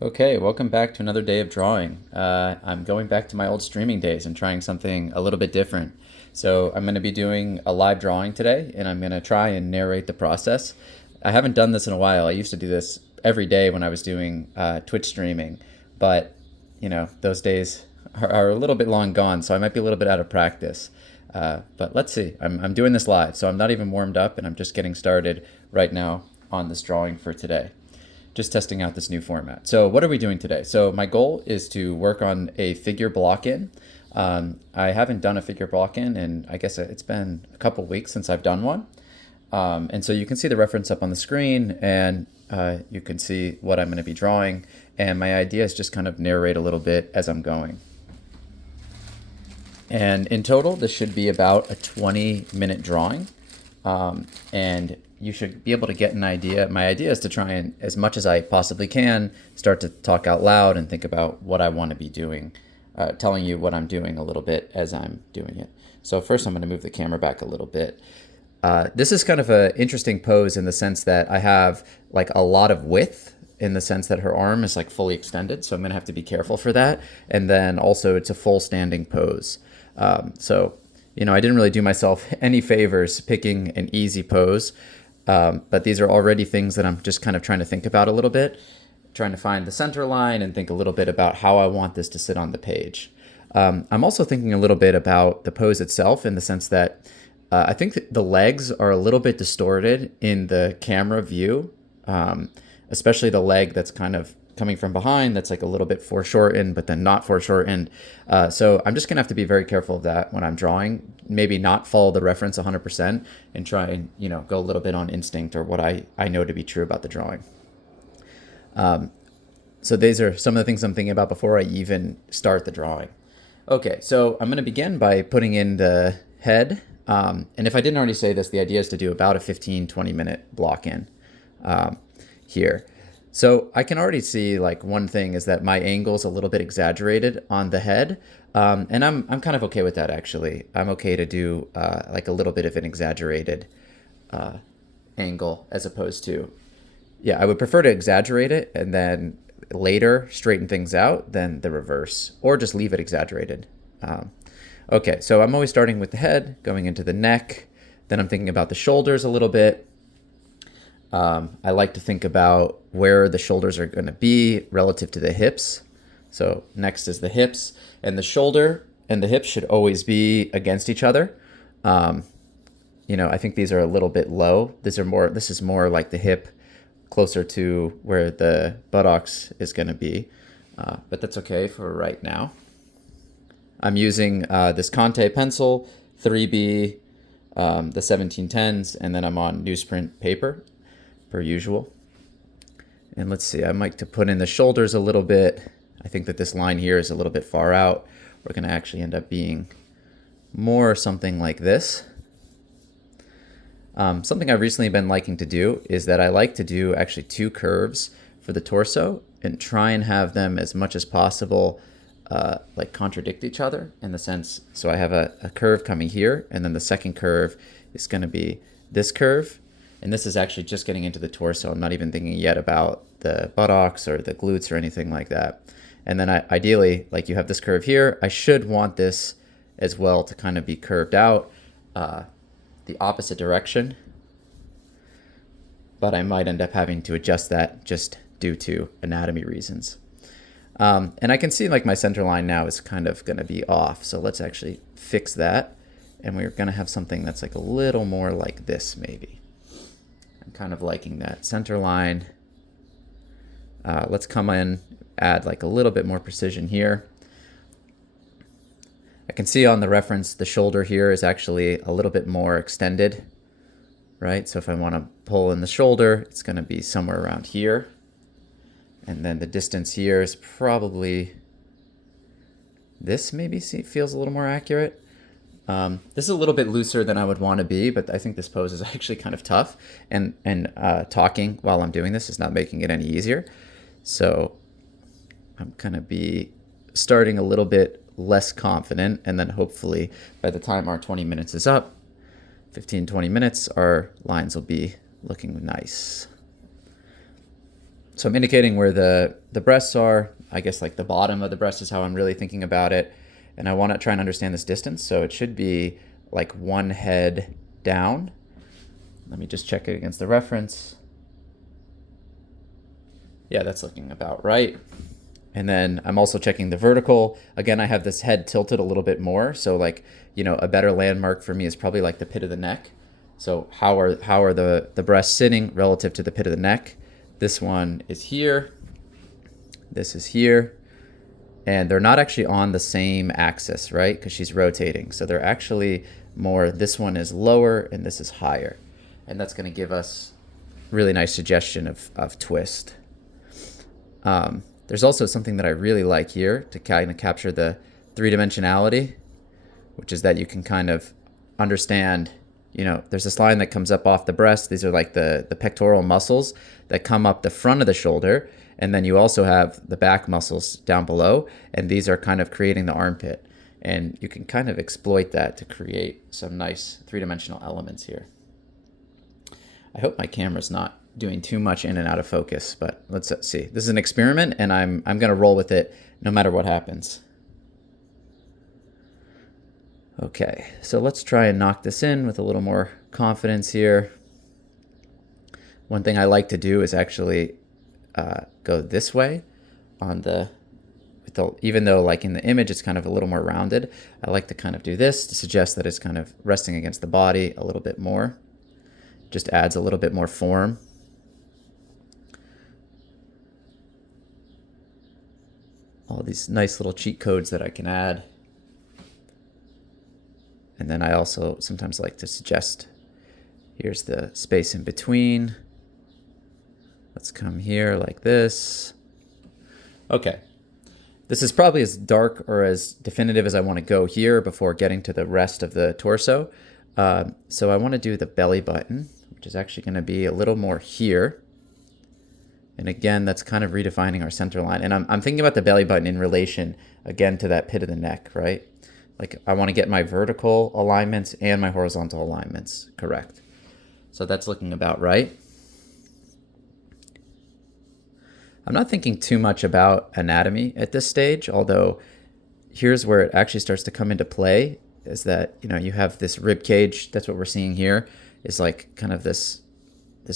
Okay, welcome back to another day of drawing. I'm going back to my old streaming days and trying something a little bit different. So I'm going to be doing a live drawing today, and I'm going to try and narrate the process. I haven't done this in a while. I used to do this every day when I was doing Twitch streaming, but those days are a little bit long gone, so I might be a little bit out of practice. But let's see. I'm doing this live, so I'm not even warmed up, and I'm just getting started right now on this drawing for today, just testing out this new format. So what are we doing today? So my goal is to work on a figure block-in. I haven't done a figure block-in, and I guess it's been a couple weeks since I've done one. And so you can see the reference up on the screen, and you can see what I'm going to be drawing. And my idea is just kind of narrate a little bit as I'm going. And in total, this should be about a 20-minute drawing. And you should be able to get an idea. My idea is to try and, as much as I possibly can, start to talk out loud and think about what I want to be doing, telling you what I'm doing a little bit as I'm doing it. So first I'm going to move the camera back a little bit. This is kind of an interesting pose in the sense that I have like a lot of width, in the sense that her arm is like fully extended. So I'm going to have to be careful for that. And then also it's a full standing pose. I didn't really do myself any favors picking an easy pose. But these are already things that I'm just kind of trying to think about a little bit, trying to find the center line and think a little bit about how I want this to sit on the page. I'm also thinking a little bit about the pose itself, in the sense that I think that the legs are a little bit distorted in the camera view, especially the leg that's kind of coming from behind, that's like a little bit foreshortened, but then not foreshortened. So I'm just gonna have to be very careful of that when I'm drawing. Maybe not follow the reference 100% and try and go a little bit on instinct or what I know to be true about the drawing. So these are some of the things I'm thinking about before I even start the drawing. Okay, so I'm gonna begin by putting in the head. And if I didn't already say this, the idea is to do about a 15-20 minute block in here. So I can already see, like, one thing is that my angle's a little bit exaggerated on the head. And I'm kind of okay with that, actually. I'm okay to do like a little bit of an exaggerated angle, as opposed to, I would prefer to exaggerate it and then later straighten things out than the reverse, or just leave it exaggerated. Okay, so I'm always starting with the head, going into the neck. Then I'm thinking about the shoulders a little bit. I like to think about where the shoulders are going to be relative to the hips. So next is the hips, and the shoulder and the hips should always be against each other. I think these are a little bit low. This is more like the hip closer to where the buttocks is going to be. But that's okay for right now. I'm using this Conte pencil, 3B, the 1710s, and then I'm on newsprint paper, per usual. And let's see, I might to put in the shoulders a little bit. I think that this line here is a little bit far out. We're going to actually end up being more something like this. Something I've recently been liking to do is that I like to do actually two curves for the torso and try and have them as much as possible like contradict each other, in the sense, so I have a curve coming here, and then the second curve is going to be this curve. And this is actually just getting into the torso. I'm not even thinking yet about the buttocks or the glutes or anything like that. And then ideally, like, you have this curve here. I should want this as well to kind of be curved out the opposite direction. But I might end up having to adjust that just due to anatomy reasons. And I can see, like, my center line now is kind of going to be off. So let's actually fix that. And we're going to have something that's like a little more like this, maybe. I'm kind of liking that center line. Let's come in, add like a little bit more precision here. I can see on the reference the shoulder here is actually a little bit more extended, right? So if I want to pull in the shoulder, it's going to be somewhere around here. And then the distance here is probably this, maybe feels a little more accurate. This is a little bit looser than I would want to be, but I think this pose is actually kind of tough, and talking while I'm doing this is not making it any easier. So I'm going to be starting a little bit less confident, and then hopefully by the time our 20 minutes is up, 15-20 minutes, our lines will be looking nice. So I'm indicating where the breasts are. I guess like the bottom of the breast is how I'm really thinking about it. And I want to try and understand this distance. So it should be like one head down. Let me just check it against the reference. Yeah, that's looking about right. And then I'm also checking the vertical. Again, I have this head tilted a little bit more. So like, you know, a better landmark for me is probably like the pit of the neck. So how are the breasts sitting relative to the pit of the neck? This one is here. This is here. And they're not actually on the same axis, right? Because she's rotating. So they're actually more, this one is lower and this is higher. And that's going to give us really nice suggestion of twist. There's also something that I really like here to kind of capture the three-dimensionality, which is that you can kind of understand, you know, there's this line that comes up off the breast. These are like the pectoral muscles that come up the front of the shoulder. And then you also have the back muscles down below. And these are kind of creating the armpit. And you can kind of exploit that to create some nice three-dimensional elements here. I hope my camera's not doing too much in and out of focus, but let's see. This is an experiment, and I'm going to roll with it no matter what happens. Okay, so let's try and knock this in with a little more confidence here. One thing I like to do is actually go this way on even though like in the image it's kind of a little more rounded, I like to kind of do this to suggest that it's kind of resting against the body a little bit more. Just adds a little bit more form. All these nice little cheat codes that I can add. And then I also sometimes like to suggest, here's the space in between. Let's come here like this. Okay. This is probably as dark or as definitive as I want to go here before getting to the rest of the torso. So I want to do the belly button, which is actually going to be a little more here. And again, that's kind of redefining our center line. And I'm thinking about the belly button in relation, again, to that pit of the neck, right? Like I want to get my vertical alignments and my horizontal alignments correct. So that's looking about right. I'm not thinking too much about anatomy at this stage, although here's where it actually starts to come into play, is that, you know, you have this rib cage. That's what we're seeing here, is like kind of this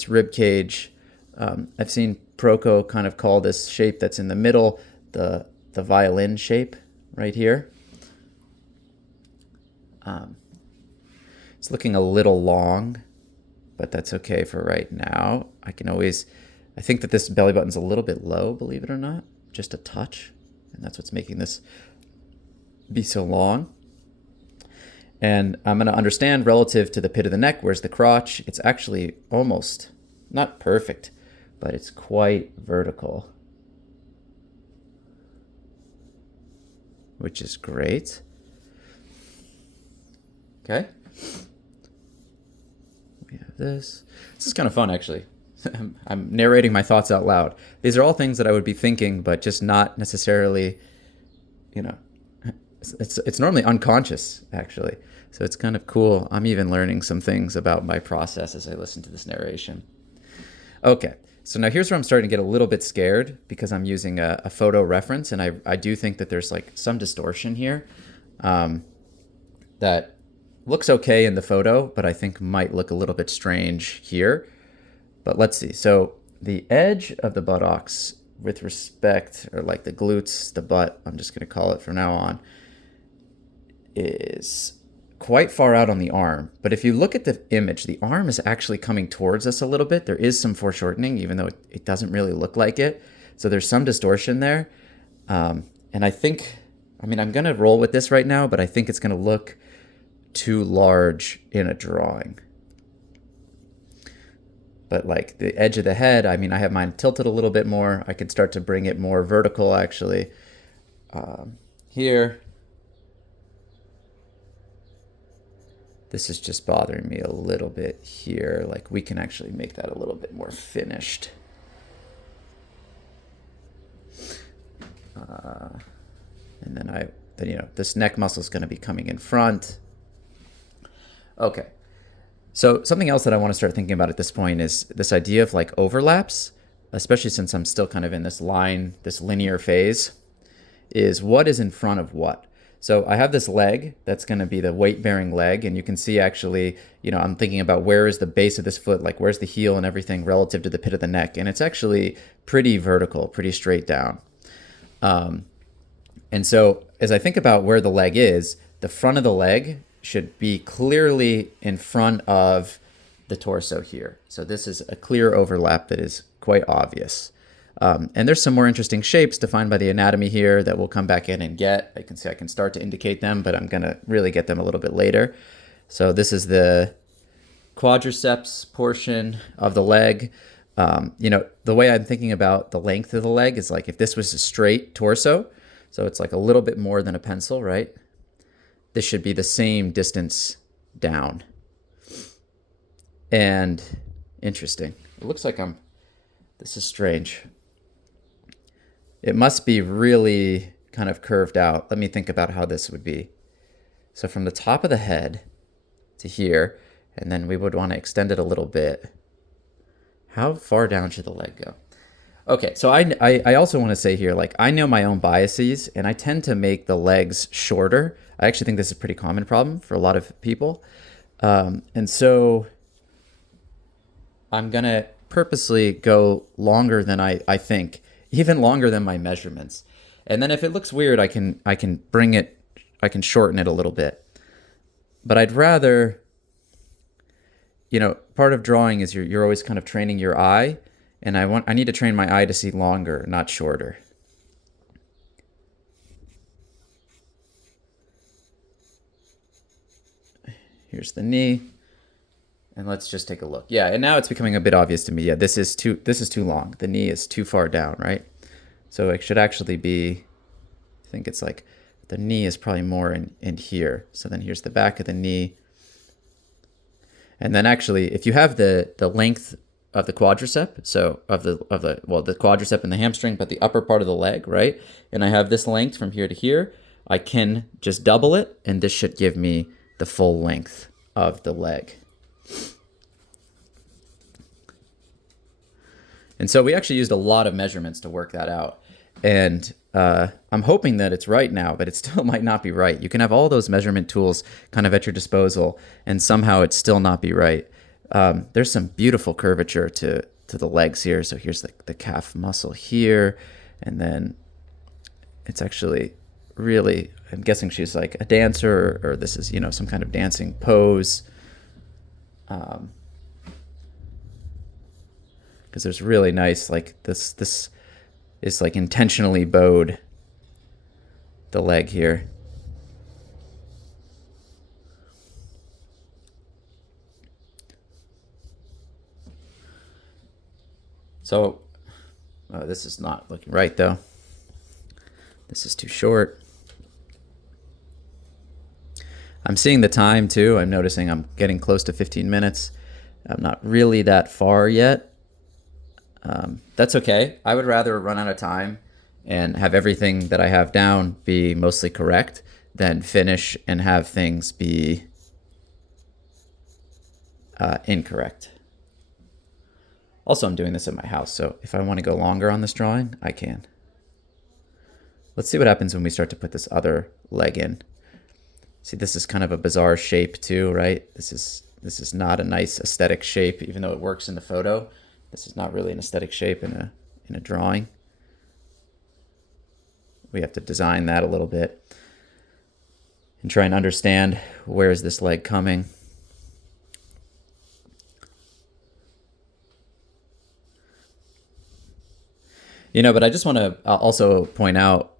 rib cage. I've seen Proko kind of call this shape that's in the middle the violin shape right here. It's looking a little long, but that's okay for right now. I think that this belly button's a little bit low, believe it or not, just a touch. And that's what's making this be so long. And I'm going to understand relative to the pit of the neck, where's the crotch? It's actually almost not perfect, but it's quite vertical, which is great. Okay. We have this. This is kind of fun, actually. I'm narrating my thoughts out loud. These are all things that I would be thinking, but just not necessarily, you know, it's normally unconscious, actually. So it's kind of cool. I'm even learning some things about my process as I listen to this narration. Okay, so now here's where I'm starting to get a little bit scared because I'm using a photo reference, and I do think that there's like some distortion here that looks okay in the photo, but I think might look a little bit strange here. But let's see. So the edge of the buttocks with respect, or like the glutes, the butt, I'm just going to call it from now on, is quite far out on the arm. But if you look at the image, the arm is actually coming towards us a little bit. There is some foreshortening, even though it doesn't really look like it. So there's some distortion there. And I think, I'm going to roll with this right now, but I think it's going to look too large in a drawing. But like the edge of the head, I have mine tilted a little bit more. I could start to bring it more vertical, actually. Here. This is just bothering me a little bit here. Like we can actually make that a little bit more finished. And then this neck muscle is going to be coming in front. Okay. So something else that I want to start thinking about at this point is this idea of like overlaps. especially since I'm still kind of in this linear phase, is what is in front of what. So I have this leg that's going to be the weight-bearing leg, and you can see actually, I'm thinking about where is the base of this foot, like where's the heel and everything relative to the pit of the neck, and it's actually pretty vertical, pretty straight down. And so as I think about where the leg is, the front of the leg should be clearly in front of the torso here. So this is a clear overlap that is quite obvious. And there's some more interesting shapes defined by the anatomy here that we'll come back in and get. I can see I can start to indicate them, but I'm going to really get them a little bit later. So this is the quadriceps portion of the leg. The way I'm thinking about the length of the leg is like if this was a straight torso, so it's like a little bit more than a pencil, right? This should be the same distance down. And interesting. It looks like this is strange. It must be really kind of curved out. Let me think about how this would be. So from the top of the head to here, and then we would want to extend it a little bit. How far down should the leg go? Okay, so I also want to say here, like I know my own biases, and I tend to make the legs shorter. I actually think this is a pretty common problem for a lot of people. And so I'm going to purposely go longer than I think, even longer than my measurements. And then if it looks weird, I can shorten it a little bit. But I'd rather, part of drawing is you're always kind of training your eye, and I need to train my eye to see longer, not shorter. Here's the knee. And let's just take a look. Yeah, and now it's becoming a bit obvious to me. Yeah, this is too long. The knee is too far down, right? So it should actually be, I think it's like the knee is probably more in here. So then here's the back of the knee. And then actually, if you have the length of the quadricep, so the quadricep and the hamstring, but the upper part of the leg, right? And I have this length from here to here, I can just double it, and this should give me the full length of the leg. And so we actually used a lot of measurements to work that out. And I'm hoping that it's right now, but it still might not be right. You can have all those measurement tools kind of at your disposal, and somehow it still not be right. There's some beautiful curvature to the legs here. So here's the calf muscle here. And then it's actually really, I'm guessing she's like a dancer, or this is, some kind of dancing pose. Because there's really nice, like this is like intentionally bowed, the leg here. So this is not looking right though. This is too short. I'm seeing the time too. I'm noticing I'm getting close to 15 minutes. I'm not really that far yet. That's okay. I would rather run out of time and have everything that I have down be mostly correct than finish and have things be incorrect. Also, I'm doing this at my house, so if I want to go longer on this drawing, I can. Let's see what happens when we start to put this other leg in. See, this is kind of a bizarre shape too, right? This is not a nice aesthetic shape, even though it works in the photo. This is not really an aesthetic shape in a drawing. We have to design that a little bit and try and understand where is this leg coming. But I just want to also point out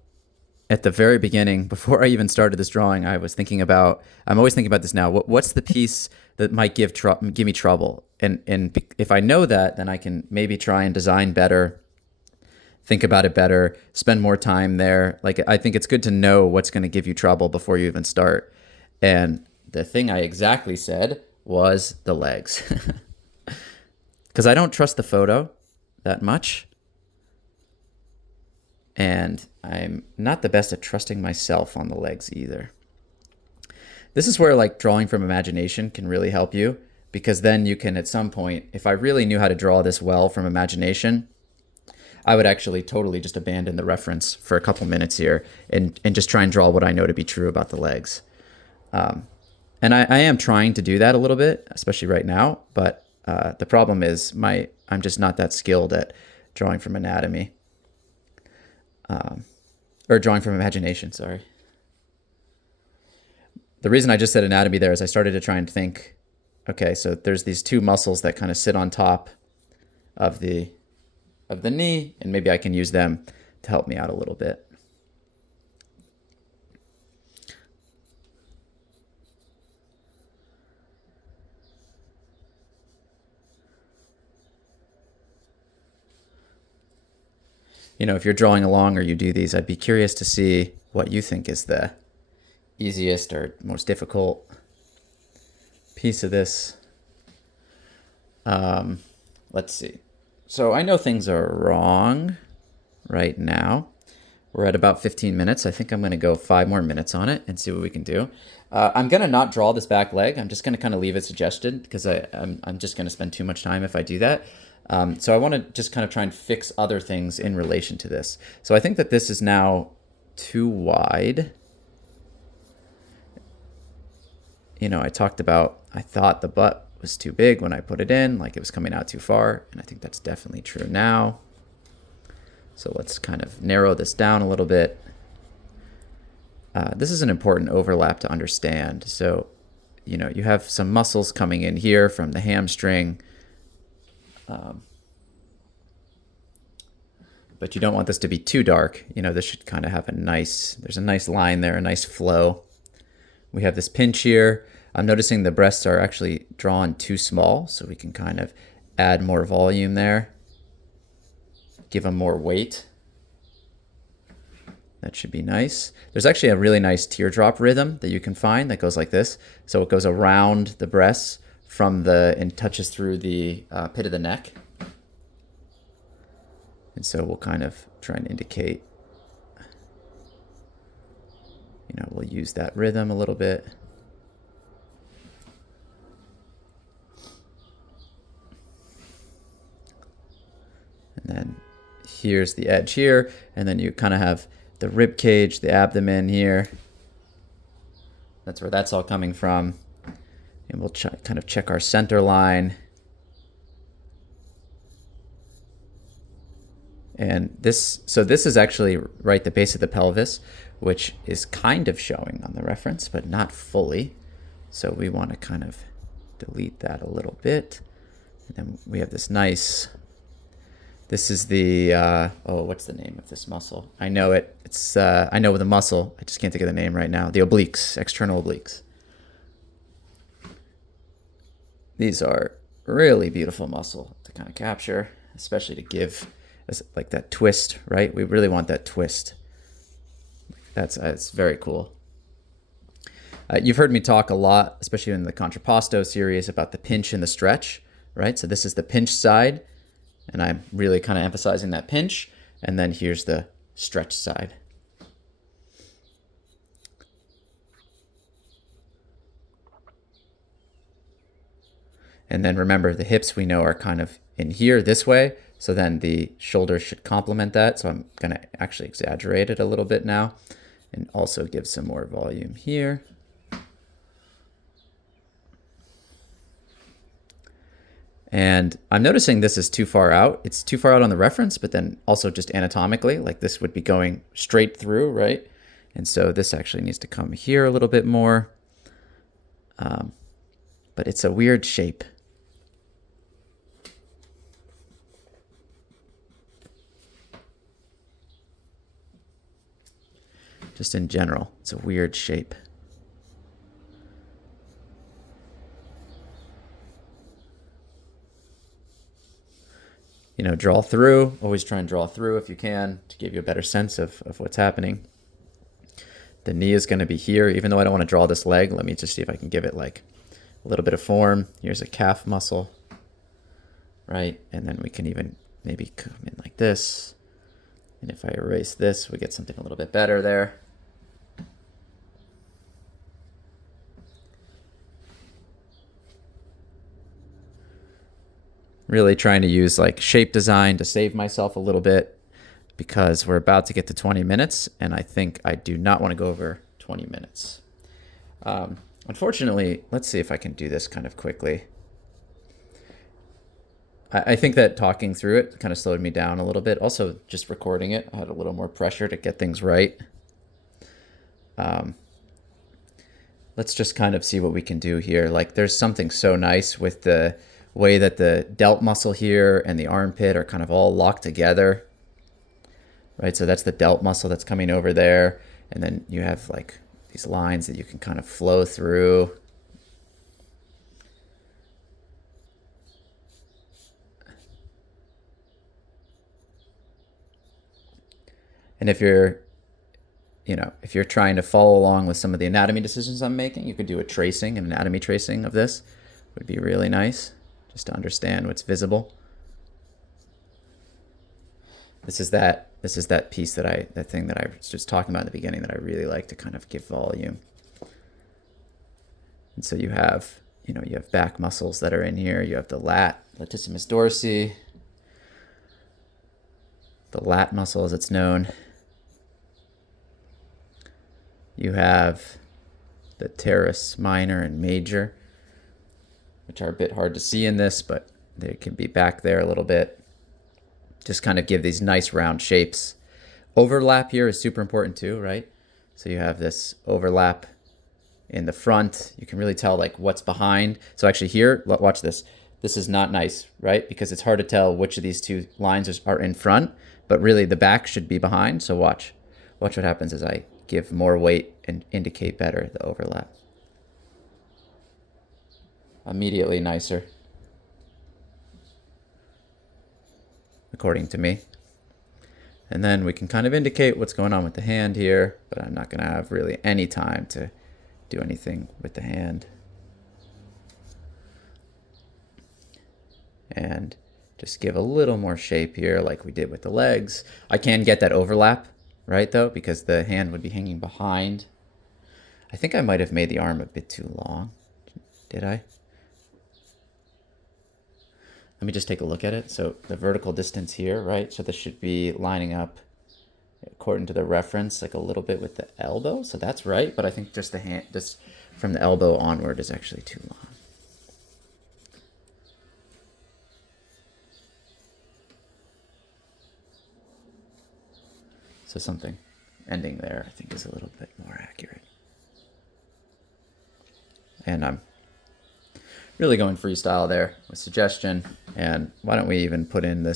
at the very beginning, before I even started this drawing, I'm always thinking about this now. What's the piece that might give me trouble? And if I know that, then I can maybe try and design better, think about it better, spend more time there. Like, I think it's good to know what's going to give you trouble before you even start. And the thing I exactly said was the legs. Because I don't trust the photo that much. And I'm not the best at trusting myself on the legs either. This is where like drawing from imagination can really help you, because then you can at some point, if I really knew how to draw this well from imagination, I would actually totally just abandon the reference for a couple minutes here and just try and draw what I know to be true about the legs. And I am trying to do that a little bit, especially right now, but the problem is I'm just not that skilled at drawing from anatomy. Or drawing from imagination, sorry. The reason I just said anatomy there is I started to try and think, okay, so there's these two muscles that kind of sit on top of the knee, and maybe I can use them to help me out a little bit. You know, if you're drawing along or you do these, I'd be curious to see what you think is the easiest or most difficult piece of this. Let's see. So I know things are wrong right now. We're at about 15 minutes. I think I'm going to go 5 more minutes on it and see what we can do. I'm going to not draw this back leg. I'm just going to kind of leave it suggested because I'm just going to spend too much time if I do that. So I want to just kind of try and fix other things in relation to this. So I think that this is now too wide. You know, I talked about, I thought the butt was too big when I put it in, like it was coming out too far. And I think that's definitely true now. So let's kind of narrow this down a little bit. This is an important overlap to understand. So, you know, you have some muscles coming in here from the hamstring. But you don't want this to be too dark. You know, this should kind of have there's a nice line there, a nice flow. We have this pinch here. I'm noticing the breasts are actually drawn too small, so we can kind of add more volume there. Give them more weight. That should be nice. There's actually a really nice teardrop rhythm that you can find that goes like this. So it goes around the breasts and touches through the pit of the neck. And so we'll kind of try and indicate, you know, we'll use that rhythm a little bit. And then here's the edge here, and then you kind of have the rib cage, the abdomen here. That's where that's all coming from. And we'll kind of check our center line. And this is actually right at the base of the pelvis, which is kind of showing on the reference, but not fully. So we want to kind of delete that a little bit. And then we have this nice, this is the, what's the name of this muscle? I know it. I know the muscle. I just can't think of the name right now. The obliques, external obliques. These are really beautiful muscle to kind of capture, especially to give like that twist, right? We really want that twist. It's very cool. You've heard me talk a lot, especially in the Contrapposto series, about the pinch and the stretch, right? So this is the pinch side, and I'm really kind of emphasizing that pinch, and then here's the stretch side. And then remember, the hips we know are kind of in here this way, so then the shoulders should complement that. So I'm going to actually exaggerate it a little bit now and also give some more volume here. And I'm noticing this is too far out. It's too far out on the reference, but then also just anatomically, like this would be going straight through, right? And so this actually needs to come here a little bit more. But it's a weird shape. Just in general, it's a weird shape. You know, draw through, always try and draw through if you can to give you a better sense of what's happening. The knee is going to be here, even though I don't want to draw this leg. Let me just see if I can give it like a little bit of form. Here's a calf muscle, right? And then we can even maybe come in like this. And if I erase this, we get something a little bit better there. really trying to use like shape design to save myself a little bit because we're about to get to 20 minutes and I think I do not want to go over 20 minutes. Unfortunately, let's see if I can do this kind of quickly. I think that talking through it kind of slowed me down a little bit. Also, just recording it, I had a little more pressure to get things right. Let's just kind of see what we can do here. Like there's something so nice with the way that the delt muscle here and the armpit are kind of all locked together, right? So that's the delt muscle that's coming over there. And then you have like these lines that you can kind of flow through. And if you're trying to follow along with some of the anatomy decisions I'm making, you could do a tracing, an anatomy tracing of this would be really nice just to understand what's visible. This is that piece that thing that I was just talking about in the beginning that I really like to kind of give volume. And so you have back muscles that are in here. You have the latissimus dorsi, the lat muscle as it's known. You have the teres minor and major, which are a bit hard to see in this, but they can be back there a little bit. Just kind of give these nice round shapes. Overlap here is super important too, right? So you have this overlap in the front. You can really tell like what's behind. So actually here, watch this. This is not nice, right? Because it's hard to tell which of these two lines are in front, but really the back should be behind. So watch what happens as I give more weight and indicate better the overlap. Immediately nicer, according to me. And then we can kind of indicate what's going on with the hand here, but I'm not going to have really any time to do anything with the hand. And just give a little more shape here like we did with the legs. I can get that overlap, right, though, because the hand would be hanging behind. I think I might have made the arm a bit too long. Did I? Let me just take a look at it. So the vertical distance here, right? So this should be lining up according to the reference, like a little bit with the elbow. So that's right. But I think just the hand, just from the elbow onward is actually too long. So something ending there, I think, is a little bit more accurate. And I'm really going freestyle there with suggestion. And why don't we even put in the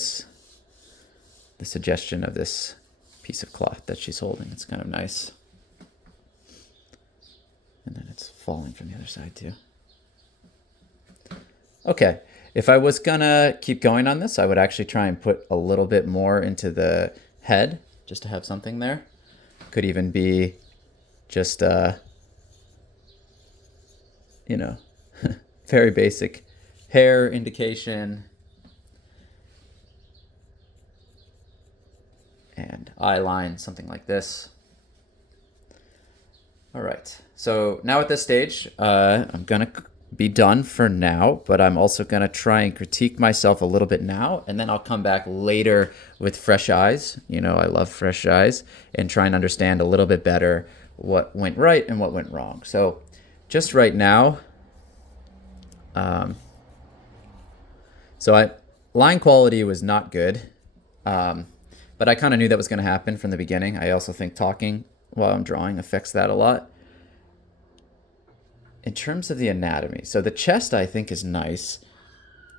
suggestion of this piece of cloth that she's holding. It's kind of nice. And then it's falling from the other side too. Okay, if I was gonna keep going on this, I would actually try and put a little bit more into the head just to have something there. Could even be just, very basic hair indication and eye line, something like this. All right, so now at this stage, I'm gonna be done for now, but I'm also gonna try and critique myself a little bit now, and then I'll come back later with fresh eyes. I love fresh eyes, and try and understand a little bit better what went right and what went wrong. So just right now, line quality was not good, but I kind of knew that was going to happen from the beginning. I also think talking while I'm drawing affects that a lot. In terms of the anatomy, so the chest I think is nice.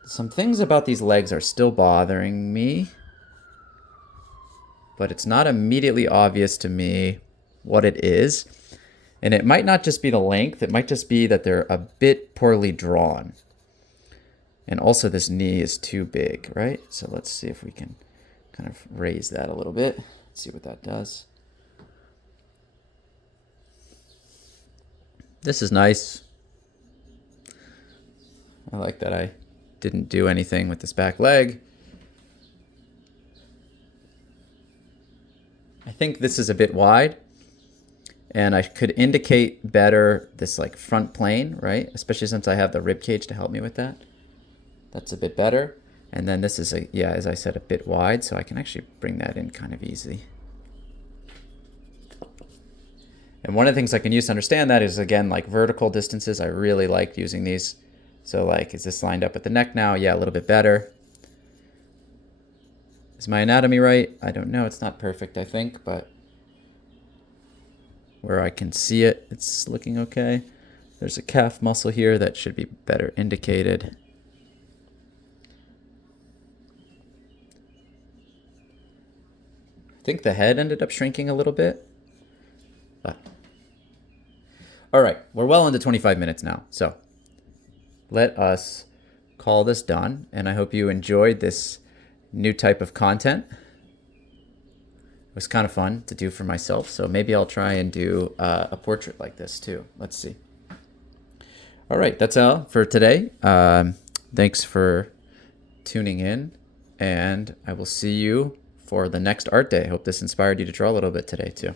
Some things about these legs are still bothering me, but it's not immediately obvious to me what it is. And it might not just be the length, it might just be that they're a bit poorly drawn. And also this knee is too big, right? So let's see if we can kind of raise that a little bit. See what that does. This is nice. I like that I didn't do anything with this back leg. I think this is a bit wide, and I could indicate better this like front plane, right? Especially since I have the rib cage to help me with that. That's a bit better. And then this is, yeah, as I said, a bit wide, so I can actually bring that in kind of easy. And one of the things I can use to understand that is, again, like vertical distances. I really like using these. So like, is this lined up with the neck now? Yeah, a little bit better. Is my anatomy right? I don't know. It's not perfect, I think, but where I can see it, it's looking okay. There's a calf muscle here that should be better indicated. I think the head ended up shrinking a little bit. All right, we're well into 25 minutes now. So let us call this done. And I hope you enjoyed this new type of content. It was kind of fun to do for myself. So maybe I'll try and do a portrait like this too. Let's see. All right, that's all for today. Thanks for tuning in, and I will see you for the next art day. I hope this inspired you to draw a little bit today too.